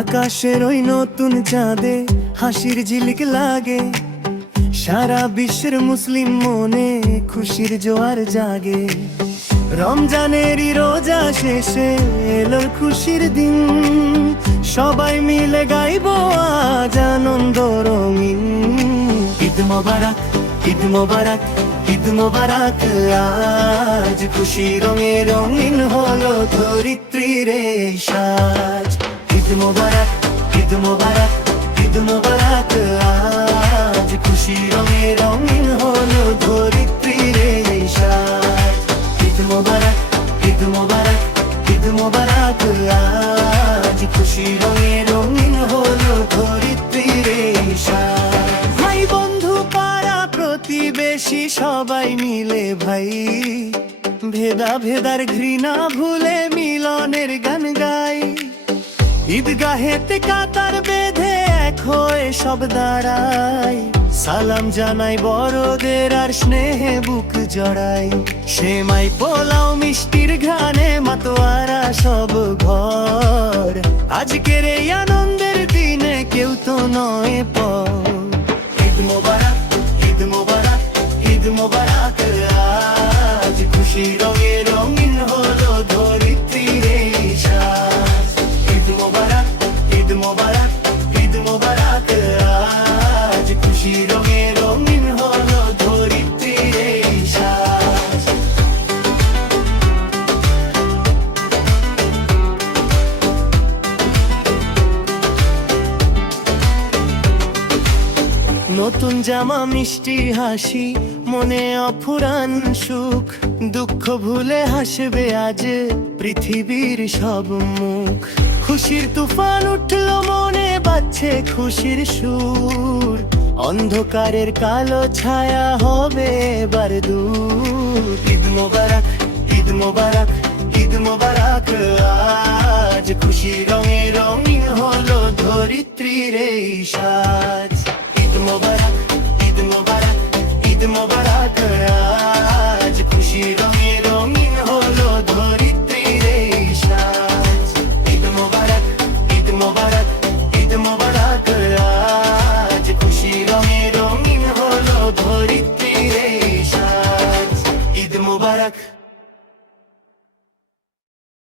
আকাশের ওই নতুন চাঁদে হাসির ঝিলিক লাগে, সারা বিশ্বের মুসলিম মনে খুশির জোয়ার জাগে। রমজানেরই রোজা শেষে এলো খুশির দিন, সবাই মিলে গাইবো আজ আনন্দ রঙিন। ঈদ মোবারক, ঈদ মোবারক, ঈদ মোবারক, আজ খুশি রঙে রঙিন হলো ধরিত্রীর এই সাজ। ঈদ মোবারক, ঈদ মোবারক, ঈদ মোবারক, আজ খুশি রঙে রঙিন হলো ধরিত্রীর এই সাজ। ঈদ মোবারক, ঈদ মোবারক, ঈদ মোবারক, আজ খুশি রঙে রঙিন হলো ধরিত্রীর এই সাজ। ভাই বন্ধু পাড়া প্রতিবেশী সবাই মিলে ভাই, ভেদা ভেদার ঘৃণা ভুলে মিলনের গান গাই। ঈদগাহেতে কাতার বেঁধে এক হয়ে সব দাঁড়াই, সালাম জানাই বড়দের আর স্নেহে বুক জড়াই। সেমাই পোলাও মিষ্টির ঘ্রাণে মাতোয়ারা সব ঘর, আজকের এই আনন্দের দিনে কেউ তো নয় পর। ঈদ মোবারক, ঈদ মোবারক, ঈদ মোবারক, আজ খুশি রঙে রঙিন হলো ধরিত্রীর এই সাজ। ঈদ মোবারক, ঈদ মোবারক, ঈদ মোবারক, আজ খুশি রঙে রঙিন হলো ধরিত্রীর এই সাজ। নতুন জামা মিষ্টি হাসি, মনে অফুরান সুখ, দুঃখ ভুলে হাসবে আজ পৃথিবীর সব মুখ। খুশির তুফান উঠলো মনে, বাজছে খুশির সুর, অন্ধকারের কালো ছায়া হবে এবার দূর। ঈদ মোবারক, ঈদ মোবারক, ঈদ মোবারক, আজ খুশি রঙে রঙিন হলো ধরিত্রীর এই সাজ।